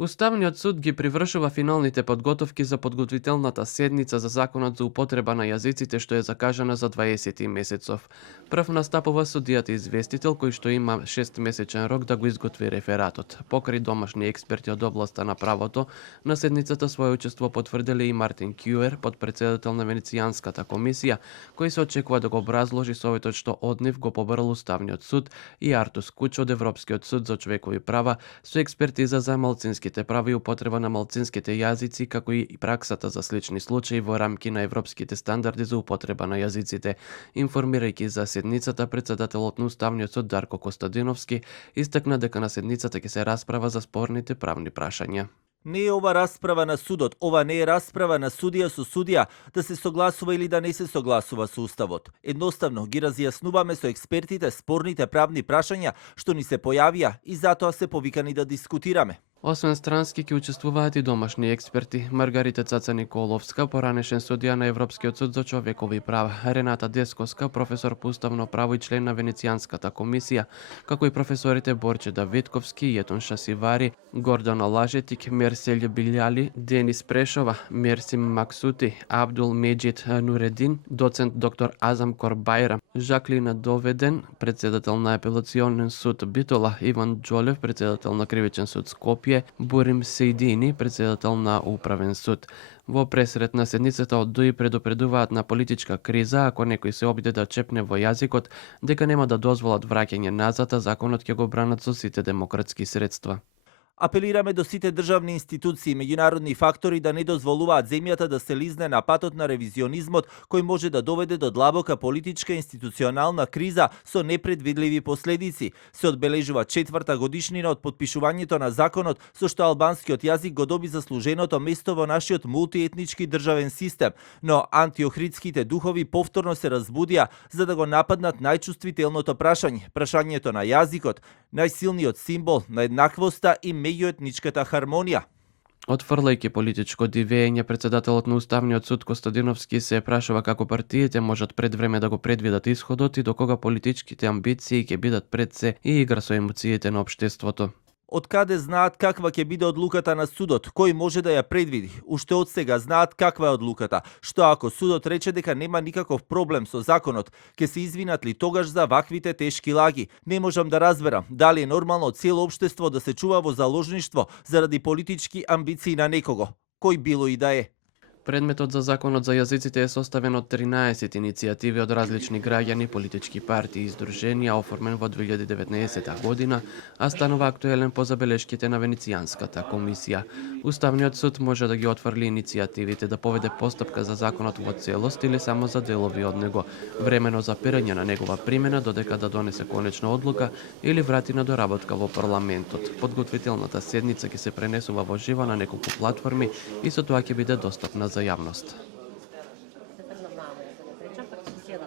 Уставниот суд ги привршува финалните подготовки за подготвителната седница за законот за употреба на јазиците што е закажана за 20 месецов. Прв настапува судијата известител кој што има 6-месечен рок да го изготви рефератот. Покрај домашни експерти од областа на правото, на седницата своје учество потврдиле и Мартин Кјуер, подпредседател на Венецијанската комисија, кој се очекува да го образложи советот што од нив го побарал Уставниот суд, и Артус Куч од Европскиот суд за човекови права со експертиза за малцинските права и употреба на малцинските јазици, како и праксата за слични случаи во рамки на европските стандарди за употреба на јазиците. Информирајќи за седницата, председателот на Уставниот суд Дарко Костадиновски истакна дека на седницата ќе се расправа за спорните правни прашања. Не е ова расправа на судот, ова не е расправа на судија со судија да се согласува или да не се согласува со Уставот. Едноставно ги разјаснуваме со експертите спорните правни прашања што ни се појавија и затоа се повикани да дискутираме. Освен странски ќе учествуваат и домашни експерти. Маргарита Цаца Николовска, поранешен судија на Европскиот суд за човекови права, Рената Десковска, професор по уставно право и член на Венецијанската комисија, како и професорите Борче Давидковски, Јетун Шасивари, Гордона Лажетик, Мерселј Билјали, Денис Прешова, Мерсим Максути, Абдул Меджид Нуредин, доцент доктор Азам Корбајра, Жаклина Доведен, председател на апелационен суд Битола, Иван Џолев, председател на кривичен суд Скопје, Бурим Сейдини, председател на управен суд. Во пресрет на седницата од ДУИ предупредуваат на политичка криза ако некој се обиде да чепне во јазикот, дека нема да дозволат враќање назад, а законот ќе го бранат со сите демократски средства. Апелираме до сите државни институции и меѓународни фактори да не дозволуваат земјата да се лизне на патот на ревизионизмот, кој може да доведе до длабока политичка институционална криза со непредвидливи последици. Се одбележува 4-та годишнина од подпишувањето на законот со што албанскиот јазик го доби заслуженото место во нашиот мултиетнички државен систем, но антиохридските духови повторно се разбудија за да го нападнат најчувствителното прашањето на јазикот, најсилниот символ на еднаквоста и меѓуетничката хармонија. Отфрлајќи политичко дивење, председателот на Уставниот суд Костадиновски се прашува како партиите можат пред време да го предвидат исходот и до кога политичките амбиции ќе бидат пред се и игра со емоциите на општеството. Од каде знаат каква ќе биде одлуката на судот? Кој може да ја предвиди? Уште од сега знаат каква е одлуката. Што ако судот рече дека нема никаков проблем со законот, ќе се извинат ли тогаш за ваквите тешки лаги? Не можам да разберам дали е нормално цело општество да се чува во заложништво заради политички амбиции на некого, кој било и да е. Предметот за законот за јазиците е составен од 13 иницијативи од различни граѓани, политички партии и издруженија, оформен во 2019 година, а станува актуелен по забелешките на Венецијанската комисија. Уставниот суд може да ги отфрли иницијативите, да поведе постапка за законот во целост или само за делови од него, времено запирање на негова примена додека да донесе конечна одлука или врати на доработка во парламентот. Подготвителната седница ќе се пренесува во живо на неколку платформи и со тоа ќе биде достапна за јавност.